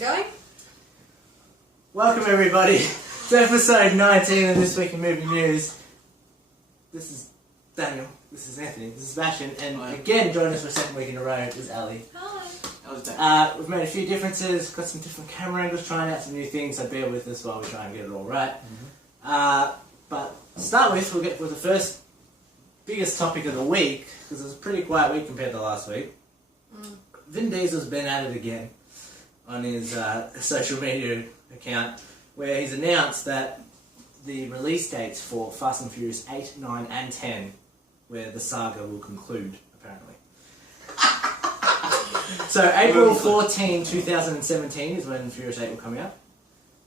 Going? Welcome everybody to episode 19 of This Week in Movie News. This is Daniel, this is Anthony, this is Sebastian, and again joining us for a second week in a row is Ellie. Hi. We've made a few differences, got some different camera angles, trying out some new things, so bear with us while we try and get it all right. But to start with, we'll get with the first biggest topic of the week, because it was a pretty quiet week compared to last week. Vin Diesel's been at it again on his social media account, where he's announced that the release dates for Fast and Furious 8, 9 and 10, where the saga will conclude, apparently. So April 14, 2017 is when Furious 8 will come out.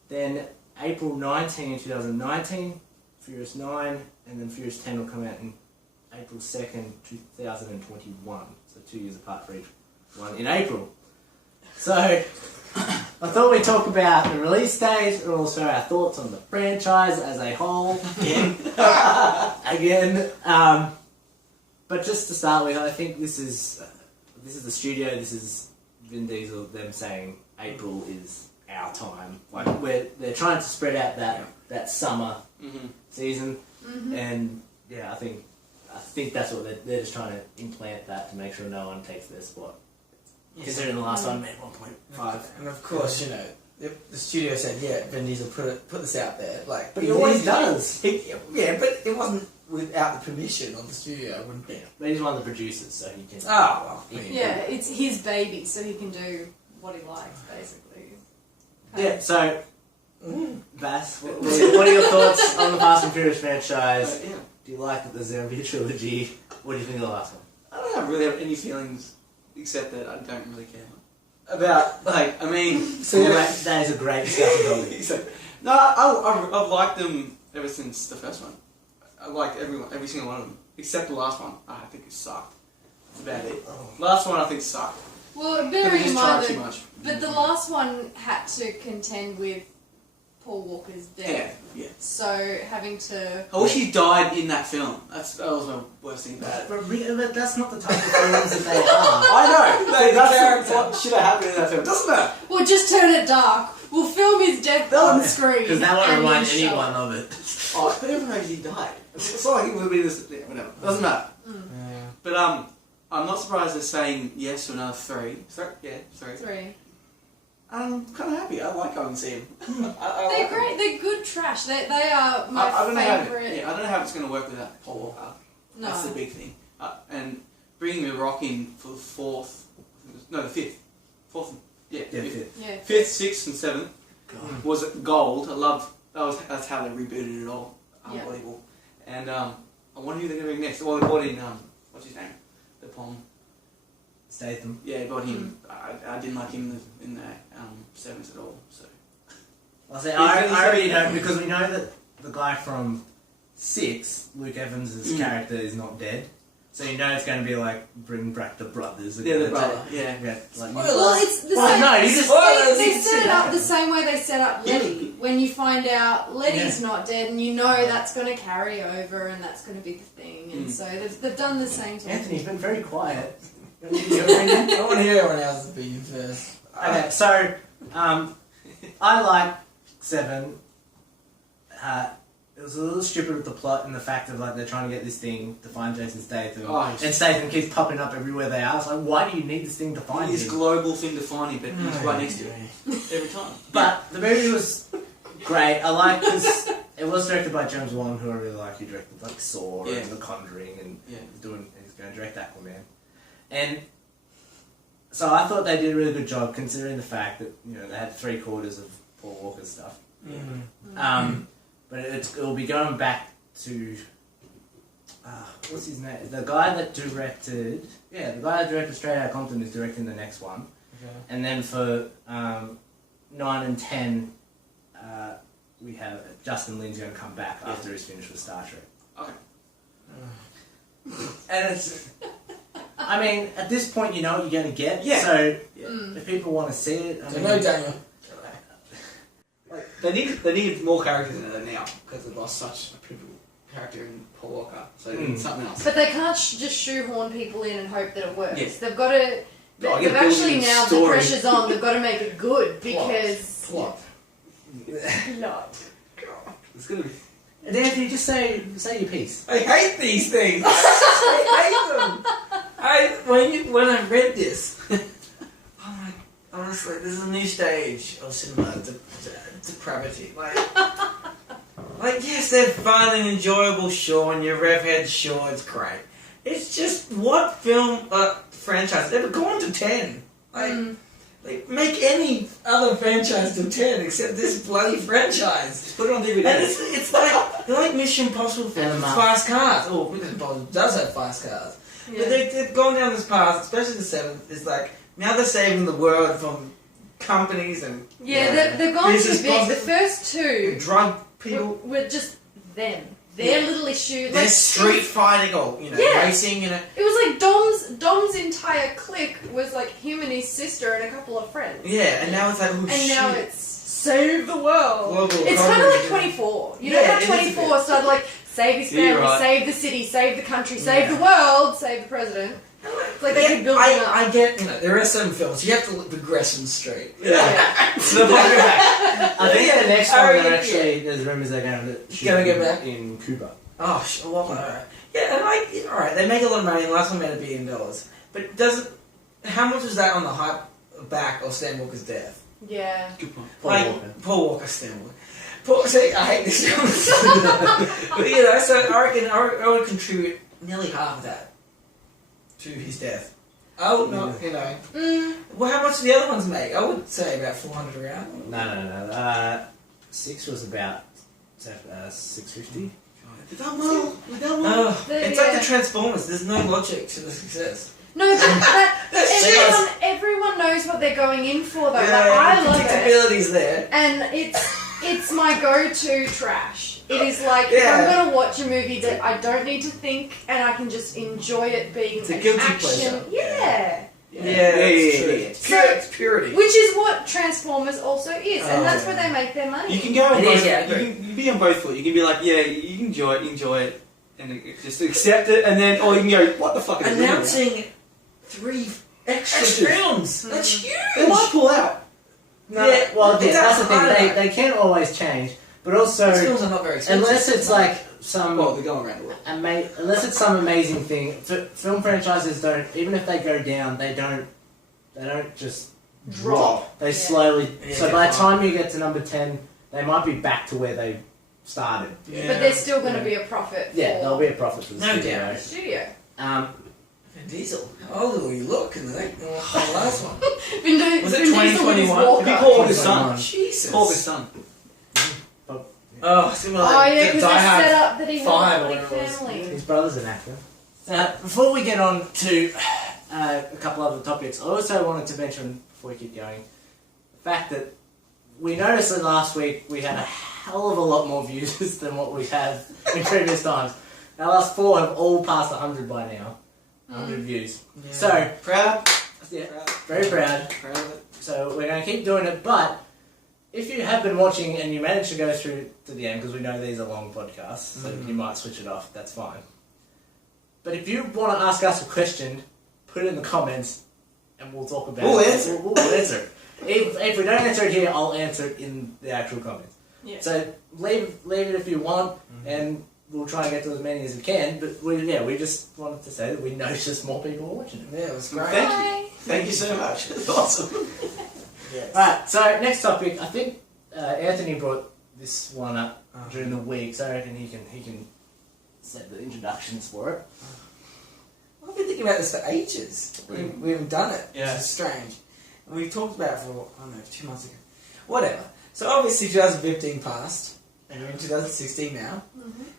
Then April 19, 2019, Furious 9, and then Furious 10 will come out in April 2nd, 2021. So 2 years apart for each one in April. So I thought we'd talk about the release date and also our thoughts on the franchise as a whole. Again. But just to start with, I think this is the studio, this is Vin Diesel, them saying April is our time. Like they're trying to spread out that summer season, and yeah, I think that's what they're just trying to implant that to make sure no one takes their spot. Considering the last one made 1.5. And of course, you know, the studio said, yeah, Vin Diesel put this out there. Like, but he always does. Yeah, but it wasn't without the permission of the studio, wouldn't it? But he's one of the producers, so he can... Oh, well. Yeah, it's his baby, so he can do what he likes, basically. Yeah, so... Bass, what are your thoughts on the Fast and Furious franchise? Do you like that there's going to be a trilogy? What do you think of the last one? I don't really have any feelings except that I don't really care about, like, I mean... that is a great discussion topic. No, I've liked them ever since the first one. I liked every single one of them, except the last one. I think it sucked. That's about it. Last one I think sucked. Well, bearing in mind too much. But the last one had to contend with Paul Walker's death. Yeah. So having to... I wish he died in that film. That was my worst thing about it. But that's not the type of films that they are. I know! That's what should have happened in that film. Doesn't matter! Well, just turn it dark. We'll film his death on the screen. Because that won't and remind then show anyone of it. Oh, but everyone knows he died. It's not like it would be this... Yeah, whatever. Doesn't matter. But, I'm not surprised they're saying yes to another 3. Yeah, 3. 3. I'm kind of happy. I like going to see them. They're great. They're good trash. They are my favourite. I don't know how it's going to work without Paul Walker. No. That's the big thing. And bringing The Rock in for the 4th... No, the 5th. 4th... Yeah, 5th. Yeah. 5th, 6th and 7th was gold. I love... That's how they rebooted it all. Unbelievable. And I wonder who they're going to bring next. Well, they brought in... what's his name? The Pom. Statham. Yeah, brought him. I didn't like him in the 7th at all. So I'll say I already know, because we know that the guy from 6, Luke Evans' character, is not dead. So you know it's going to be like bring back the brothers. Yeah, the brother. Yeah. Like, well, it's the same. No, they set it up the same way they set up Letty. When you find out Letty's not dead, and you know that's going to carry over, and that's going to be the thing, and so they've done the same thing. Anthony's been very quiet. I want to hear everyone else's opinion first. Okay, so I like 7. It was a little stupid with the plot and the fact of like they're trying to get this thing to find Jason Statham, and Statham keeps popping up everywhere they are. It's like, why do you need this thing to find him? This global thing to find him, but he's right next to it every time. But the movie was great. I like this. It was directed by James Wan, who I really like. He directed like Saw and The Conjuring, and he's going to direct Aquaman. And so I thought they did a really good job, considering the fact that they had 3/4 of Paul Walker's stuff. But it will be going back to what's his name? The guy that directed Straight Outta Compton is directing the next one, and then for 9 and 10, we have Justin Lin's going to come back after he's finished with Star Trek. Okay. And it's, I mean, at this point, you know what you're going to get. Yeah. So if people want to see it, Daniel. They need more characters in it now because they've lost such a pivotal character in Paul Walker. So they need something else. But they can't just shoehorn people in and hope that it works. Yes. They've got to They've actually now, the pressure's on, they've got to make it good because... Plot. Plot. It's gonna be. And Anthony, just say your piece. I hate these things. I hate them. When I read this, I'm like, honestly, this is a new stage of cinema depravity. Like, yes, they're fun and enjoyable, sure, and your rev head, sure, it's great. It's just what film franchise has ever gone to 10? Like, make any other franchise to 10 except this bloody franchise. Just put it on DVD. And it's like, they're like Mission Impossible films with fast cars. Oh, Mission Impossible does have fast cars. Yeah. But they've gone down this path, especially the 7th, it's like, now they're saving the world from companies and... Yeah, they've gone too big. The first two drug people. were just them. Their little issue. They're like, street fighting or, racing, It was like Dom's entire clique was like him and his sister and a couple of friends. Yeah, and now it's like, oh, And now it's save the world. Global It's kind of like economy. 24. You know how 24 started like save his family, right. save the city, save the country, save the world, save the president. It's like they keep building up. I get, there are some films, you have to progress them straight. Yeah. So I think the next one, Yeah. there's rumours they're going to shoot Gonna get back? in Cuba. Oh, well, alright. Yeah, and alright, they make a lot of money, and the last one made $1 billion. But how much is that on the hype back of Stan Walker's death? Yeah. Good point. Paul Walker, Stan Walker. See, I hate this film. But so I reckon I would contribute nearly half of that to his death. I would not, Well, how much do the other ones make? I would say about 400 around. No. 6 was about 650. We've done well. It's like the Transformers. There's no logic to the success. No, but everyone knows what they're going in for though. Yeah, I love it. predictability's there. And it's my go-to trash. It is like, if Yeah. I'm going to watch a movie that I don't need to think and I can just enjoy it being It's a an guilty action. pleasure. Yeah. It's true. yeah. It's purity. Which is what Transformers also is, and that's where they make their money. You can go on It both. is, yeah, You can be on both foot. You can be like, yeah, you can enjoy it, and just accept it, and then, or you can go, what the fuck is this? Announcing 3 extra films. That's huge. They might pull out. No, Yeah, well, it's that's the hard. thing. They can always change, but also These films are not very expensive. unless it's like some Well, they're going around the world. unless it's some amazing thing. Film franchises don't, even if they go down, they don't just drop. They slowly. Yeah, So by the time you get to number 10, they might be back to where they started. Yeah. But there's still going to be a profit Yeah, for there'll be a profit for the No studio. doubt. the studio. Vin Diesel. How old will you look in the last one? Was it Vin Diesel with his 2021? Walker. If you call his son. Jesus. Call his son. Oh, similar Oh yeah, to because Die they Hard set up that he 5 had or a big whatever it was. family. His brother's an actor. Before we get on to a couple other topics, I also wanted to mention, before we keep going, the fact that we noticed that last week we had a hell of a lot more views than what we have in previous times. Our last 4 have all passed 100 by now. 100 views. Yeah. So, Proud. yeah, very proud. Proud of it. So we're going to keep doing it, but if you have been watching and you manage to go through to the end, because we know these are long podcasts, so you might switch it off, that's fine. But if you want to ask us a question, put it in the comments and we'll talk about We'll it. answer. We'll answer it. If we don't answer it here, I'll answer it in the actual comments. Yeah. So leave it if you want, and we'll try and get to as many as we can. But we just wanted to say that we noticed more people are watching it. Yeah, it was great. Thank Bye. you. Thank you so much. It's awesome. Yes. Alright, so next topic. I think Anthony brought this one up during the week, so I reckon he can set the introductions for it. I've been thinking about this for ages. We haven't done it. Yeah. It's strange. And we talked about it for, 2 months ago. Whatever. So obviously 2015 passed, and we're in 2016 now.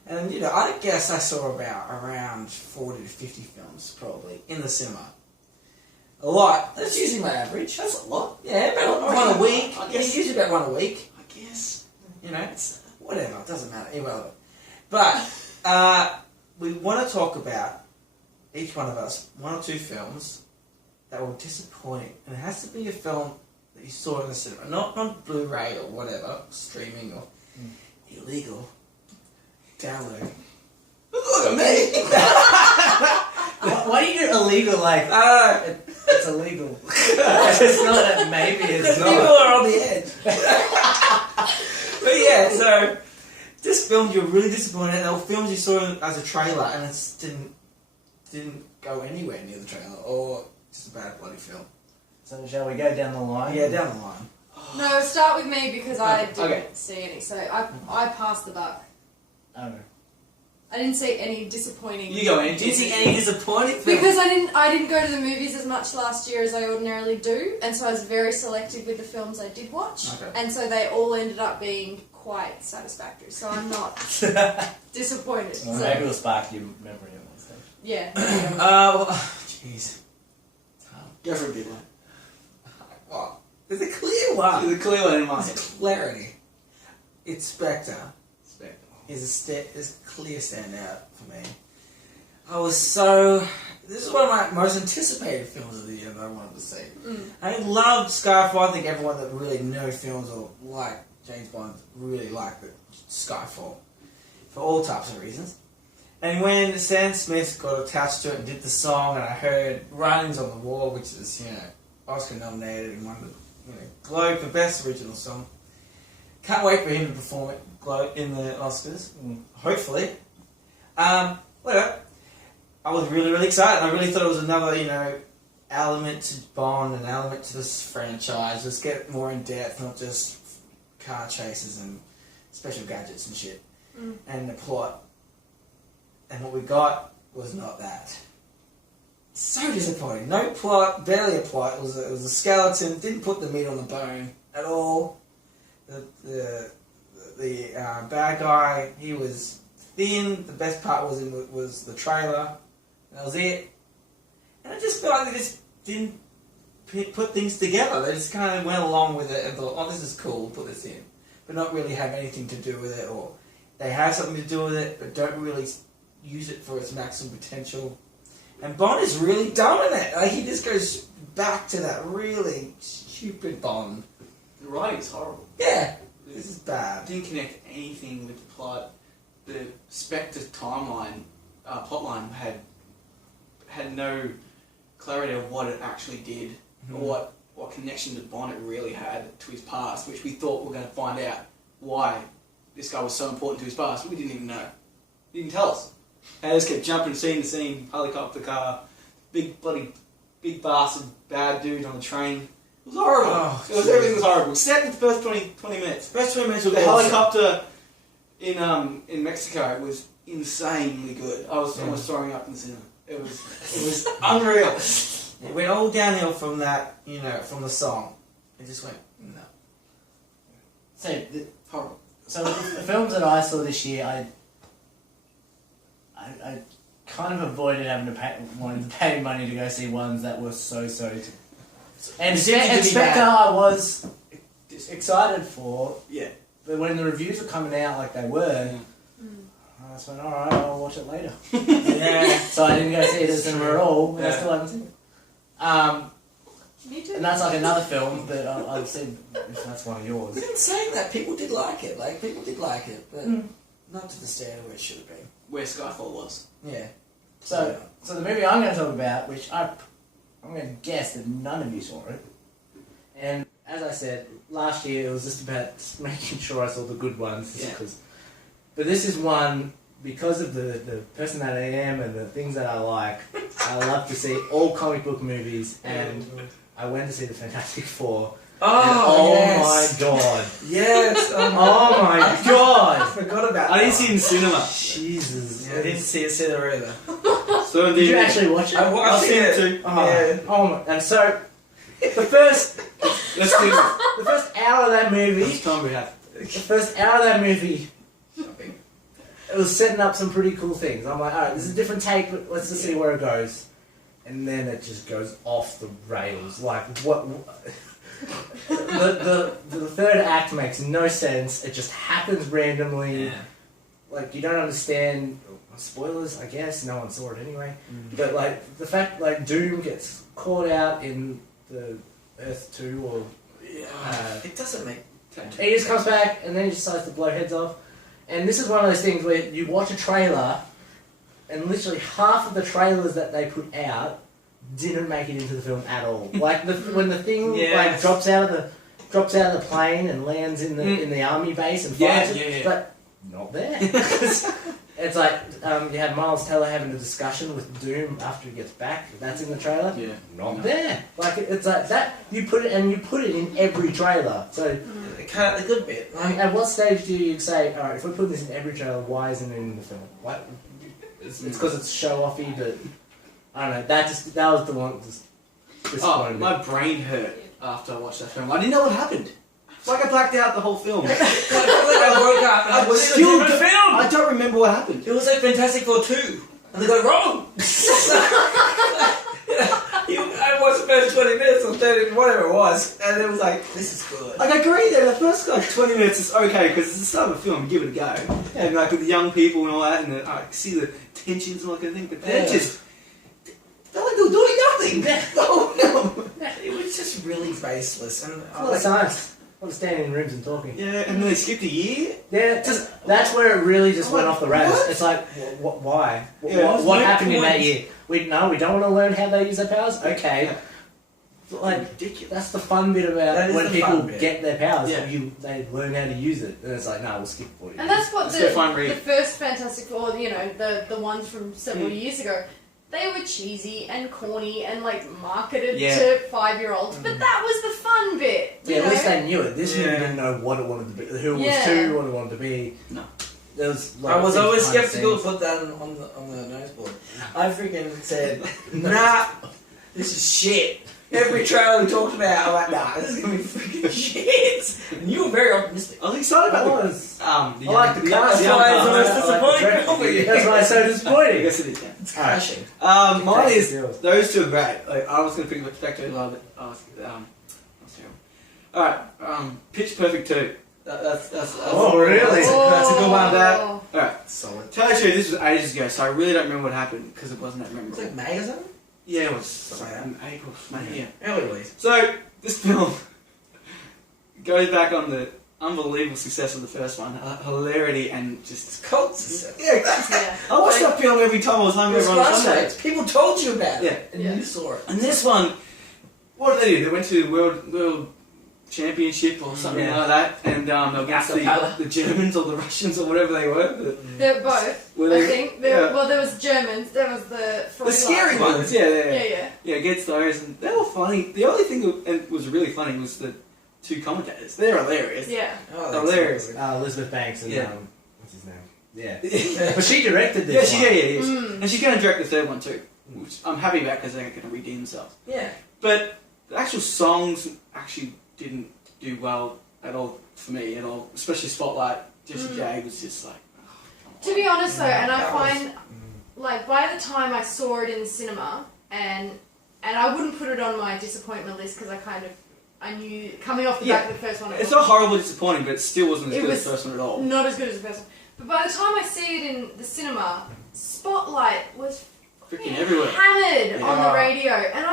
And, I guess I saw around 40 to 50 films, probably, in the cinema. A lot. That's usually my average. That's a lot. Yeah, about one a week. I guess. Usually about one a week. I guess. It's whatever. It doesn't matter. Irrelevant. But we want to talk about, each one of us, 1 or 2 films that were disappointing. And it has to be a film that you saw in the cinema. Not on Blu-ray or whatever, streaming or illegal download. Look at me! Why do you do illegal, like... It's illegal. It's not. Maybe it's People not. are on the edge. But yeah, so this film you're really disappointed. There were films you saw as a trailer and it didn't go anywhere near the trailer, or just a bad bloody film. So shall we go down the line? Yeah, down the line. No, start with me because I didn't Okay. see any. So I passed the buck. Oh. I didn't see any disappointing. You go in. Did you see any disappointing films? Because I didn't go to the movies as much last year as I ordinarily do, and so I was very selective with the films I did watch, Okay. and so they all ended up being quite satisfactory. So I'm not disappointed. Well, So, maybe it'll spark your memory at one stage. yeah. Jeez. Go for a big one. Well, there's a clear one. There's a clear one in mind. There's clarity. It's Spectre. Spectre. Is a clear standout for me. This is one of my most anticipated films of the year that I wanted to see. I love Skyfall. I think everyone that really knows films or like James Bond really liked Skyfall for all types of reasons. And when Sam Smith got attached to it and did the song, and I heard "Writings on the Wall," which is Oscar nominated and won the Globe for Best Original Song. Can't wait for him to perform it in the Oscars. Hopefully. Whatever. I was really, really excited. I really thought it was another, element to Bond, an element to this franchise. Let's get more in depth, not just car chases and special gadgets and shit. And the plot. And what we got was not that. So disappointing. No plot, barely a plot. It was a skeleton. Didn't put the meat on the bone at all. The bad guy, he was thin. The best part was the trailer. That was it. And I just felt like they just didn't put things together. They just kind of went along with it and thought, oh, this is cool, put this in. But not really have anything to do with it, or they have something to do with it, but don't really use it for its maximum potential. And Bond is really dumb in it. Like, he just goes back to that really stupid Bond. The writing is horrible. Yeah, this is bad. Didn't connect anything with the plot. The Spectre timeline, plotline had no clarity of what it actually did, or what connection to Bond it really had to his past, which we thought we were going to find out why this guy was so important to his past. We didn't even know. He didn't tell us. They just kept jumping scene to scene, helicopter car, big bastard bad dude on the train. It was horrible. Oh, Everything was horrible. Except in the first 20 minutes. First 20 minutes The was awesome. helicopter in Mexico was insanely good. I was almost throwing up in the cinema. It was unreal. It went all downhill from that, from the song. It just went, no. Horrible. So the films that I saw this year, I kind of avoided wanting to pay money to go see ones that were so. And Spectre I was excited for. Yeah. But when the reviews were coming out like they were, I just went, alright, I'll watch it later. Yeah. So I didn't go see it at the cinema at all, and I still haven't seen it. Me too. And that's like another film that I've seen, if that's one of yours. We've been saying that. People did like it. People did like it. But not to the standard where it should have been. Where Skyfall was. Yeah. So the movie I'm going to talk about, which I'm going to guess that none of you saw it. And as I said, last year it was just about making sure I saw the good ones. Yeah. But this is one, because of the person that I am and the things that I like, I love to see all comic book movies, and I went to see The Fantastic Four. Oh, my god. Yes. Oh my god. I forgot about that. I didn't see it in cinema. Jesus. I didn't see it cinema either. So Did you actually watch it? I've seen it too. Oh, Yeah. oh my, and so the first Let's do it. the first hour of that movie, Which time we have? the first hour of that movie, it was setting up some pretty cool things. I'm like, alright, this is a different take, but let's just see where it goes. And then it just goes off the rails. Like, what? The third act makes no sense. It just happens randomly. Yeah. Like, you don't understand. Spoilers, I guess. No one saw it anyway. But, like, the fact, like, Doom gets caught out in the Earth 2 or... it doesn't make... He just comes back and then he decides to blow heads off. And this is one of those things where you watch a trailer and literally half of the trailers that they put out didn't make it into the film at all. Like when the thing Yes. like drops out of the plane and lands in the army base and fires it, it's like not there. It's like you have Miles Teller having a discussion with Doom after he gets back. That's in the trailer. Yeah. Not there. Like it's like that. You put it in every trailer. So They cut out the good bit. Like, at what stage do you say, all right, if we put this in every trailer, why isn't it in the film? Why? It's because it's show offy, but I don't know. That was the one. Oh, my brain hurt after I watched that film. I didn't know what happened. It's like I blacked out the whole film. I woke up and I was still still different film. I don't remember what happened. It was like Fantastic Four 2, and they got it wrong. I watched the first 20 minutes or 30, whatever it was, and it was like, this is good. Like I agree that the first 20 minutes is okay because it's the start of a film. Give it a go, and like with the young people and all that, and I see the tensions and all that kind of thing. But they're just felt like they were doing nothing. Oh no! It was just really baseless, and It's not science. I'm standing in rooms and talking. Yeah, and then they skipped a year. Yeah, that's where it really just went What? off the rails. What? It's like, why? Yeah, what no happened in that point. year? We don't want to learn how they use their powers. Okay, Yeah. like Ridiculous. that's the fun bit about That is when the people fun bit. get their powers. Yeah. They learn how to use it, and it's like, no, we'll skip for you. And that's what Let's go find Reed. the first Fantastic Four, the ones from several years ago, they were cheesy and corny and like marketed Yeah. to 5-year-olds, but that was the fun bit. Yeah, You at least know? they knew it. This movie Yeah. didn't know what it wanted to be, who it was Yeah. to, what it wanted to be. No. There was, like, I was things always behind the skeptical to scenes. put that on the noseboard. I freaking said, nah, this is shit. Every trailer we talked about, I'm like, nah, this is gonna be freaking shit. And you were very optimistic. I was excited I about was. the I like the cast. That's why it's the most I like the disappointing director. film for you. That's why it's so disappointing. Yes, it is. Yeah. It's crashing. Mine is Deals. those two are great. Like I was going to pick back to love it. That's terrible. All right, Pitch Perfect 2. That's Oh, really? That's a good one. That. Oh. All right. Solid. Tell you the truth, this was ages ago, so I really don't remember what happened because it wasn't that It's memorable. like May or something? Yeah, it was Something like in April, May. Yeah. Early release. So this film goes back on the unbelievable success of the first one, hilarity and just Cult success. yeah. Yeah. I watched that film every time I was It hungry was on Sunday. frustrating. People told you about Yeah. it, and Yeah. you saw it. And this one, what did they do? They went to the world championship or something Yeah. like that, and they were against Acapella. the Germans or the Russians or whatever they were. They're both, Were I they- think. yeah. Well, there was Germans, there was the The scary ones, yeah. Yeah. Against those, and they were funny. The only thing that was really funny was the two commentators. They're hilarious. Yeah. Oh, Hilarious. Elizabeth Banks and Yeah. what's his name? Yeah, Yeah, but she directed this. she, one. yeah. Mm. And she's going to direct the third one too, which I'm happy about because they're going to redeem themselves. Yeah. But the actual songs actually didn't do well at all for me at all, especially Spotlight. Jessie J was just like. To be honest though, and I That was- find, like, by the time I saw it in the cinema, and I wouldn't put it on my disappointment list because I knew, coming off the back of the first one, It's not horribly disappointing, but it still wasn't as It good as was the first one at all. not as good as the first one. But by the time I see it in the cinema, Spotlight was Freaking everywhere. hammered on Yeah. the radio, and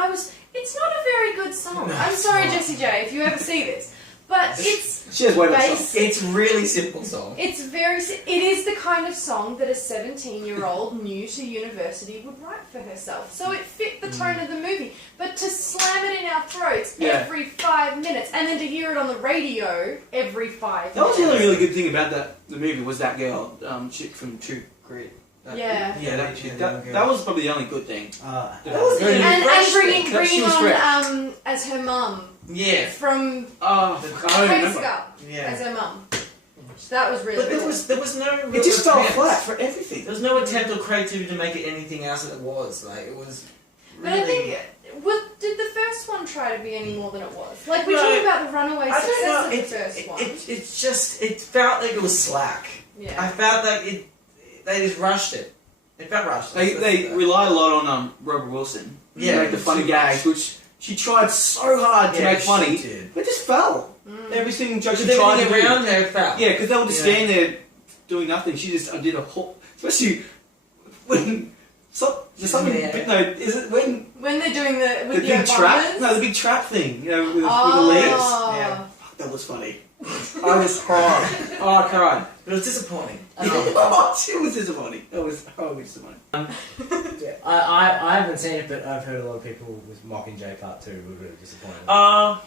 it's not a very good song. No, I'm it's sorry, not. Jessie J, if you ever see this, but it's She has way better Base- songs. It's really simple song. it is the kind of song that a 17-year-old new to university would write for herself. So it fit the tone of the movie. But to slam it in our throats Yeah. every 5 minutes, and then to hear it on the radio every 5 That was the minutes. only really good thing about the movie was that girl, chick from True Grit. Yeah. That was probably the only good thing. That was Very really And fresh bringing thing. That she was fresh. on as her mum Yeah. from Oh, I don't Crazy remember. Girl Yeah. as her mum. That was really But there cool. was no real It just fell attempt. flat for everything. There was no attempt or creativity to make it anything else than it was. Like, it was But really... I think, did the first one try to be any more than it was? Like, we No, talk about the runaway I don't success know. of the first one. It's just... It felt like it was slack. Yeah. I felt like they just rushed it. It felt rushed. They relied a lot on Robert Wilson to Yeah, make the funny too gags, which she tried so hard to Yeah, make she funny, did. but it just fell. Every single joke she Because tried to everything do. around there felt. Yeah, because they would just Yeah. stand there doing nothing. She just did a whole, especially when something. Yeah. No, is it when When they're doing the the big trap? No, the big trap thing. You know, with the legs. Yeah. That was funny. I just cried. Oh, I cried. But it was disappointing. It was disappointing. It was horribly disappointing. Yeah, I haven't seen it, but I've heard a lot of people with Mockingjay Part 2 were really disappointed. I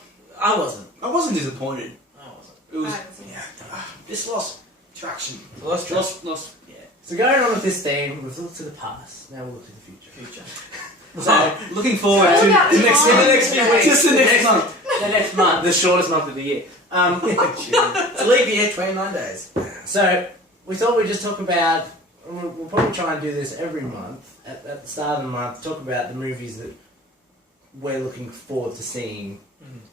wasn't. I wasn't disappointed. I wasn't. It was. I haven't seen it. Just lost traction. Lost track. Lost. Yeah. So going on with this theme, we've looked to the past, now we'll look to the future. So looking forward It's to all about the next time. few weeks. Just the next month. The next month, the shortest month of the year. It's a leap year, 29 days. So we thought we'd just talk about. We'll probably try and do this every month at the start of the month. Talk about the movies that we're looking forward to seeing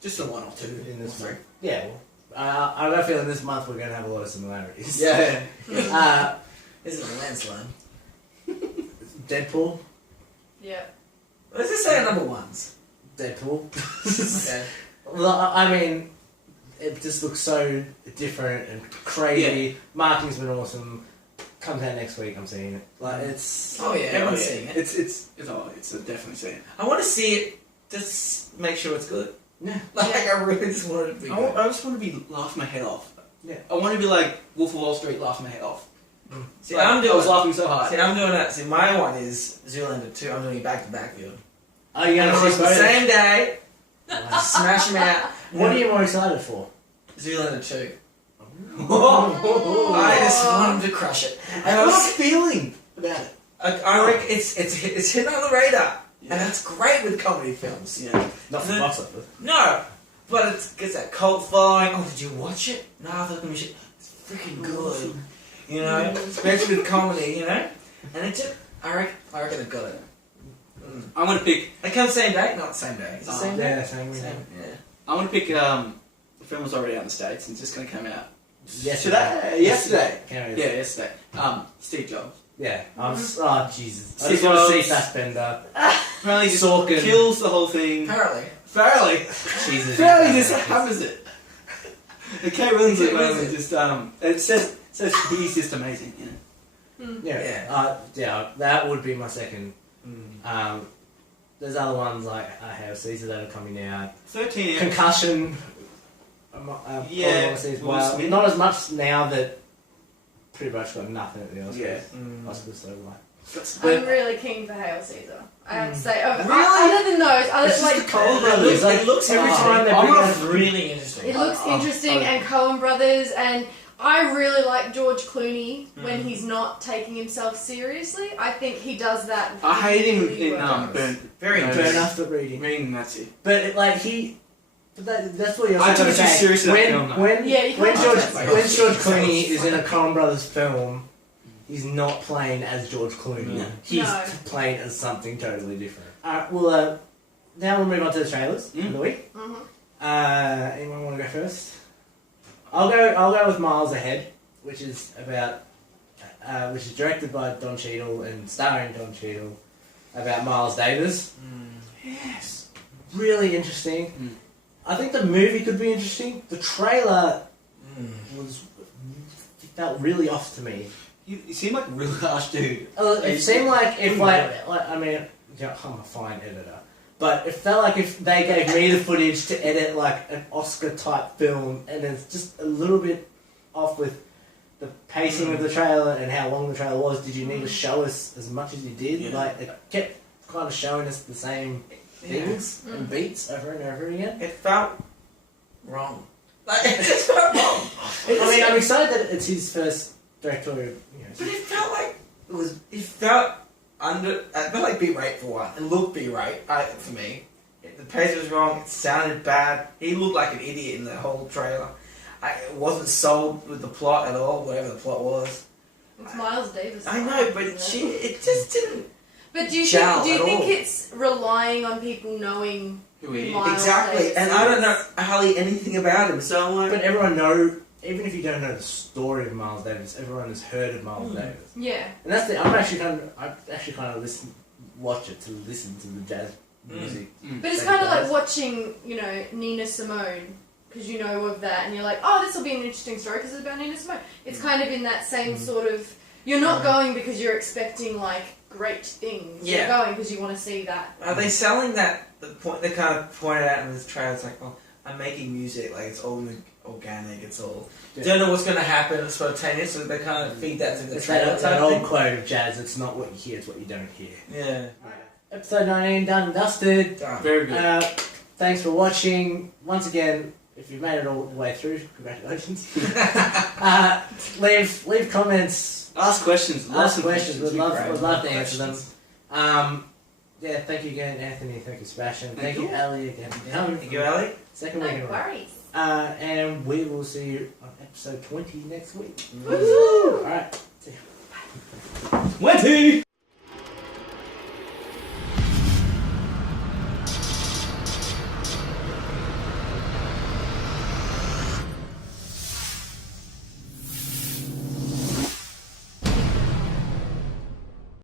Just a one or two in this or month. Yeah, well, I got a feeling this month we're going to have a lot of similarities. Yeah. This is a landslide. Deadpool. Yeah. Let's just say number ones. Deadpool. Okay. Well, I mean, it just looks so different and crazy. Marketing's been awesome. Comes out next week. I'm seeing it. Like it's. Oh yeah, everyone's seeing it. It's definitely seeing it. I want to see it just make sure it's good. Yeah. Like I really just want it to be good. I just want to be laughing my head off. Yeah. I want to be like Wolf of Wall Street, laughing my head off. See, Like, I'm doing. I was laughing so hard. See, I'm doing that. See, my one is Zoolander 2. I'm doing it back to back, dude. Are you I'm going on to see the both? same day. Wow. Smash them out. What are you more excited for? Zoolander 2. Oh. I just want him to crush it. And I What was, a feeling about it. I reckon it's hitting on the radar. Yeah. And that's great with comedy films. Yeah. Not for The- box office. No, but it gets that cult following. Oh, did you watch it? No, I thought it was shit. It's freaking good. You know, especially with comedy, you know? And it just, I reckon it got it. I'm gonna pick. They come same day? Not the same day. Is it the same day? Yeah, same. Same, yeah. I'm gonna pick. The film was already out in the States and it's just gonna come out Yesterday. Yesterday. Can't Yeah, really- yesterday. Steve Jobs. Yeah. Oh Jesus! I Steve just want to see Jobs. Fassbender. Apparently, just Sorkin. kills the whole thing. Apparently. Apparently, Jesus. apparently, just hammers it. The Kate Winslet Kate one Winslet. is just it says he's just amazing. You know? Yeah. Yeah. That would be my second. There's other ones like House Caesar that are coming out. 13. Concussion. Yeah, probably see as Will well. Smith. Not as much now that pretty much got nothing at the Oscars. Yeah. Oscars so like. I'm really keen for Hail Caesar. I have to say, Really? other than those, It's like just the Coen Brothers. Like, it looks every hard. time they I'm bring not out Really interesting. it looks interesting, and Coen Brothers, and I really like George Clooney when he's not taking himself seriously. I think he does that. I hate him really in well. Burn. Very No, Burn interesting. After Reading. Reading Nazi. But that's what you're I took it saying. too seriously, that When film, though. when Yeah, you when can't George take when that George Clooney is in a Coen Brothers film, he's not playing as George Clooney. No. He's No. playing as something totally different. Well, now we'll move on to the trailers for the week. Anyone want to go first? I'll go with Miles Ahead, which is about which is directed by Don Cheadle and starring Don Cheadle, about Miles Davis. Yes, really interesting. I think the movie could be interesting. The trailer felt really off to me. You seem like a real harsh dude. It seemed like if like I mean, yeah, I'm a fine editor, but it felt like if they gave me the footage to edit like an Oscar type film, and it's just a little bit off with the pacing of the trailer and how long the trailer was. Did you need to show us as much as you did? Yeah. Like it kept kind of showing us the same things and beats over and over again. It felt wrong. Like, it just felt wrong. I mean, I'm excited that it's his first directorial. But it felt like it felt like B-rate for one. It looked B-rate for me. The pace was wrong. It sounded bad. He looked like an idiot in the whole trailer. It wasn't sold with the plot at all, whatever the plot was. It's Miles Davis. I know, but isn't it? it just didn't. But do you gel think at all. it's relying on people knowing Who he is. Miles Exactly, Davis and I don't know hardly anything about him, so I'm like... But everyone know, even if you don't know the story of Miles Davis, everyone has heard of Miles Davis. Yeah. And that's the. I actually kind of watch it to listen to the jazz music. But it's kind of like watching, Nina Simone, because you know of that, and you're like, oh, this will be an interesting story because it's about Nina Simone. It's kind of in that same sort of. You're not going because you're expecting like great things. Yeah. You're going because you want to see that. Are they selling that? The point they kind of pointed out in this trailer, it's like, oh, I'm making music, like it's all organic. It's all don't know what's going to happen. It's spontaneous, so they kind of feed that to the It's trailer. that old quote of Jazz, it's not what you hear, it's what you don't hear. Yeah. Episode 19, done and dusted. Done. Very good. Thanks for watching. Once again, if you've made it all the way through, congratulations. Leave comments. Ask questions. Ask questions. We'd love to answer them. Questions. Yeah, thank you again, Anthony. Thank you, Sebastian. Thank you, Ellie, again. Thank you, Ellie. Second week in a No row. worries. And we will see you on episode 20 next week. Woo! Alright, see ya. 20!